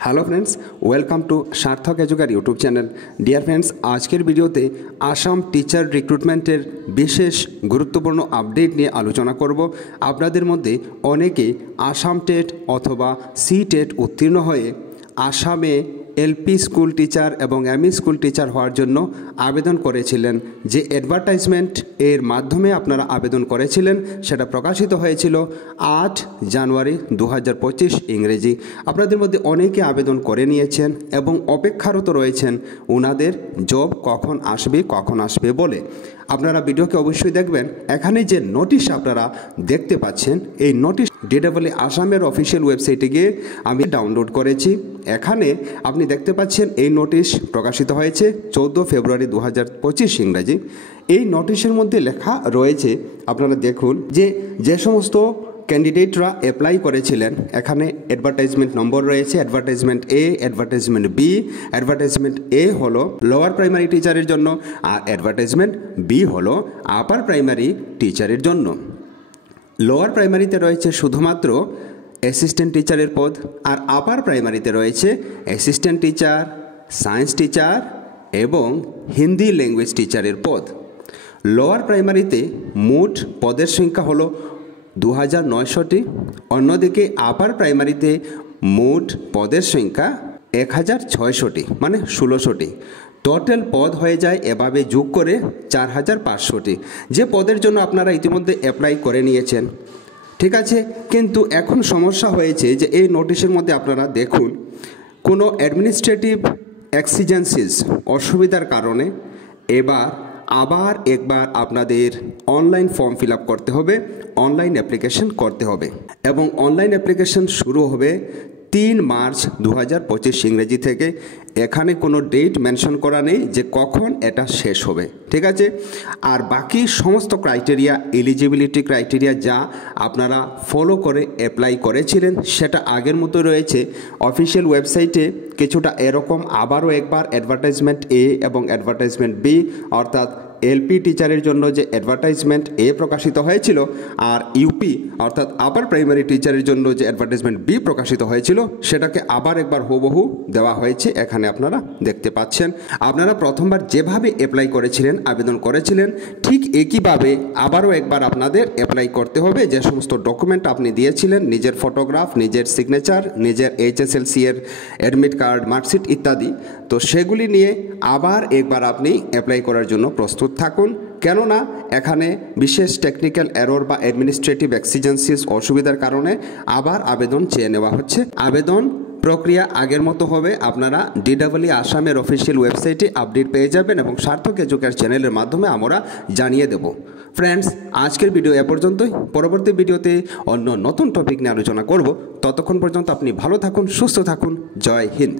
Hello friends, welcome to Sarthak educator YouTube channel. Dear friends, आजकेर भिडियोते Assam teacher रिक्रुटमेंटेर विशेष गुरुत्वपूर्ण अपडेट निये आलोचना करब। आपनादेर मध्य अनेके आसाम टेट अथवा सी टेट उत्तीर्ण हये आसामे एलपी स्कूल टीचार एवं एमई स्कूल टीचार हওয়ার জন্য আবেদন করেছিলেন। যে অ্যাডভার্টাইজমেন্ট এর মাধ্যমে আপনারা আবেদন করেছিলেন সেটা প্রকাশিত হয়েছিল 8 জানুয়ারি 2025 ইংরেজি। আপনাদের মধ্যে অনেকে আবেদন করে নিয়েছেন এবং অপেক্ষারত রয়েছেন ওনাদের জব কখন আসবে বলে। আপনারা ভিডিওকে অবশ্যই দেখবেন। এখানে যে নোটিশ আপনারা দেখতে পাচ্ছেন এই নোটিশ ডিডব্লিউ আসামের অফিসিয়াল ওয়েবসাইটে গিয়ে আমি ডাউনলোড করেছি। এখানে আপনি দেখতে পাচ্ছেন এই নোটিশ প্রকাশিত হয়েছে 14 ফেব্রুয়ারি 2025 ইংরেজি। এই নোটিশের মধ্যে লেখা রয়েছে, আপনারা দেখুন যে সমস্ত ক্যান্ডিডেটরা অ্যাপ্লাই করেছিলেন এখানে অ্যাডভার্টাইজমেন্ট নম্বর রয়েছে। অ্যাডভার্টাইজমেন্ট এ, অ্যাডভার্টাইজমেন্ট বি। অ্যাডভার্টাইজমেন্ট এ হলো লোয়ার প্রাইমারি টিচারের জন্য আর অ্যাডভার্টাইজমেন্ট বি হলো আপার প্রাইমারি টিচারের জন্য। লোয়ার প্রাইমারিতে রয়েছে শুধুমাত্র অ্যাসিস্ট্যান্ট টিচারের পদ আর আপার প্রাইমারিতে রয়েছে অ্যাসিস্ট্যান্ট টিচার, সায়েন্স টিচার এবং হিন্দি ল্যাঙ্গুয়েজ টিচারের পদ। লোয়ার প্রাইমারিতে মোট পদের সংখ্যা হলো 2900টি। অন্যদিকে আপার প্রাইমারিতে মোট পদের সংখ্যা 1600টি, মানে 1600টি। টোটাল পদ হয়ে যায় এভাবে যোগ করে 4500টি। যে পদের জন্য আপনারা ইতিমধ্যে অ্যাপ্লাই করে নিয়েছেন, ঠিক আছে, কিন্তু এখন সমস্যা হয়েছে যে এই নোটিশের মধ্যে আপনারা দেখুন কোনো অ্যাডমিনিস্ট্রেটিভ এক্সিজেন্সিস অসুবিধার কারণে আবার একবার আপনাদের অনলাইন ফর্ম ফিল আপ করতে হবে, অনলাইন অ্যাপ্লিকেশন করতে হবে এবং অনলাইন অ্যাপ্লিকেশন শুরু হবে 3 মার্চ 2025 ইংরেজি থেকে। এখানে কোনো ডেট মেনশন করা নেই যে কখন এটা শেষ হবে, ঠিক আছে। আর বাকি সমস্ত ক্রাইটেরিয়া, এলিজিবিলিটি ক্রাইটেরিয়া যা আপনারা ফলো করে অ্যাপ্লাই করেছিলেন সেটা আগের মতো রয়েছে অফিসিয়াল ওয়েবসাইটে। কিছুটা এরকম আবারও একবার অ্যাডভার্টাইজমেন্ট এ এবং অ্যাডভার্টাইজমেন্ট বি, অর্থাৎ এলপি টিচারের জন্য যে অ্যাডভার্টাইজমেন্ট এ প্রকাশিত হয়েছিল আর ইউপি অর্থাৎ আপার প্রাইমারি টিচারের জন্য যে অ্যাডভার্টাইজমেন্ট বি প্রকাশিত হয়েছিল সেটাকে আবার একবার হুবহু দেওয়া হয়েছে। এখানে আপনারা দেখতে পাচ্ছেন। আপনারা প্রথমবার যেভাবে অ্যাপ্লাই করেছিলেন, আবেদন করেছিলেন, ঠিক একইভাবে আবারও একবার আপনাদের অ্যাপ্লাই করতে হবে। যে সমস্ত ডকুমেন্ট আপনি দিয়েছিলেন, নিজের ফটোগ্রাফ, নিজের সিগনেচার, নিজের এইচএসএলসি এর অ্যাডমিট কার্ড, মার্কশিট ইত্যাদি, তো সেগুলি নিয়ে আবার একবার আপনি অ্যাপ্লাই করার জন্য প্রস্তুত থাকুন। কেননা এখানে বিশেষ টেকনিক্যাল এরর বা অ্যাডমিনিস্ট্রেটিভ এক্সিজেন্সিস অসুবিধার কারণে আবার আবেদন চেয়ে নেওয়া হচ্ছে। আবেদন প্রক্রিয়া আগের মতো হবে। আপনারা ডিডব্লিউ আসামের অফিসিয়াল ওয়েবসাইটে আপডেট পেয়ে যাবেন এবং সার্থক এডুকেশন চ্যানেলের মাধ্যমে আমরা জানিয়ে দেব। ফ্রেন্ডস, আজকের ভিডিও এ পর্যন্তই। পরবর্তী ভিডিওতে অন্য নতুন টপিক নিয়ে আলোচনা করব। ততক্ষণ পর্যন্ত আপনি ভালো থাকুন, সুস্থ থাকুন। জয় হিন্দ।